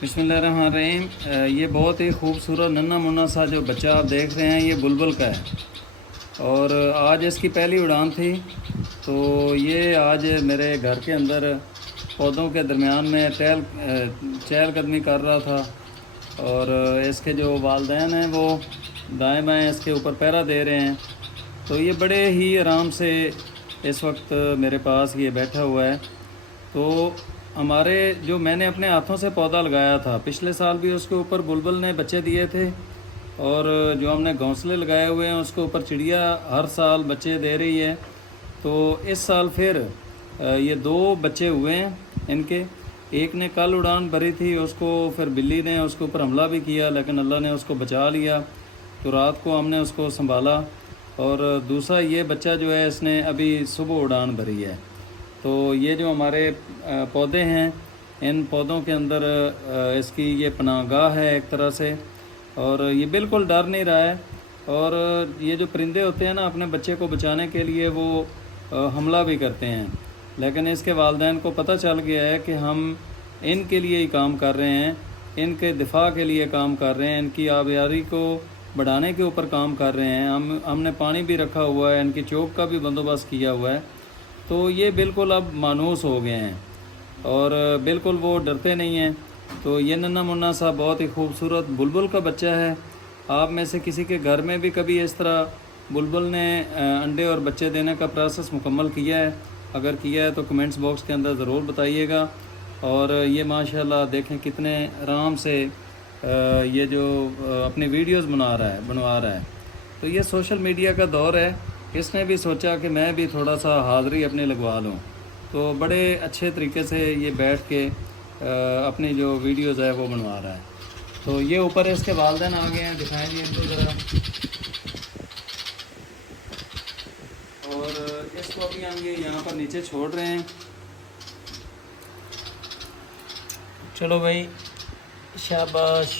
बिस्मिल्लाहिर्रहमानिर्रहीम। ये बहुत ही खूबसूरत नन्हा मुन्ना सा जो बच्चा आप देख रहे हैं, ये बुलबुल का है और आज इसकी पहली उड़ान थी। तो ये आज मेरे घर के अंदर पौधों के दरमियान में चहलकदमी कर रहा था और इसके जो वालिदैन हैं वो दाएं बाएं इसके ऊपर पहरा दे रहे हैं। तो ये बड़े ही आराम से इस वक्त मेरे पास ये बैठा हुआ है। तो हमारे जो मैंने अपने हाथों से पौधा लगाया था, पिछले साल भी उसके ऊपर बुलबुल ने बच्चे दिए थे और जो हमने घोंसले लगाए हुए हैं उसके ऊपर चिड़िया हर साल बच्चे दे रही है। तो इस साल फिर ये 2 बच्चे हुए हैं इनके। एक ने कल उड़ान भरी थी, उसको फिर बिल्ली ने उसके ऊपर हमला भी किया, लेकिन अल्लाह ने उसको बचा लिया। तो रात को हमने उसको संभाला और दूसरा ये बच्चा जो है इसने अभी सुबह उड़ान भरी है। तो ये जो हमारे पौधे हैं, इन पौधों के अंदर इसकी ये पनाहगाह है एक तरह से, और ये बिल्कुल डर नहीं रहा है। और ये जो परिंदे होते हैं ना, अपने बच्चे को बचाने के लिए वो हमला भी करते हैं, लेकिन इसके वालिदैन को पता चल गया है कि हम इनके लिए ही काम कर रहे हैं, इनके दिफा के लिए काम कर रहे हैं, इनकी आबियारी को बढ़ाने के ऊपर काम कर रहे हैं। हमने पानी भी रखा हुआ है, इनकी चोक का भी बंदोबस्त किया हुआ है। तो ये बिल्कुल अब मानूस हो गए हैं और बिल्कुल वो डरते नहीं हैं। तो ये नन्हा मुन्ना सा बहुत ही खूबसूरत बुलबुल का बच्चा है। आप में से किसी के घर में भी कभी इस तरह बुलबुल ने अंडे और बच्चे देने का प्रोसेस मुकम्मल किया है? अगर किया है तो कमेंट्स बॉक्स के अंदर ज़रूर बताइएगा। और ये माशाल्लाह देखें कितने आराम से ये जो अपनी वीडियोस बनवा रहा है। तो ये सोशल मीडिया का दौर है, इसने भी सोचा कि मैं भी थोड़ा सा हाज़िरी अपनी लगवा लूँ। तो बड़े अच्छे तरीके से ये बैठ के अपनी जो वीडियोज़ है वो बनवा रहा है। तो ये ऊपर इसके वालिदैन आ गए हैं, दिखाएंगे इनको ज़रा। और इसको भी हम ये यहाँ पर नीचे छोड़ रहे हैं। चलो भाई, शाबाश।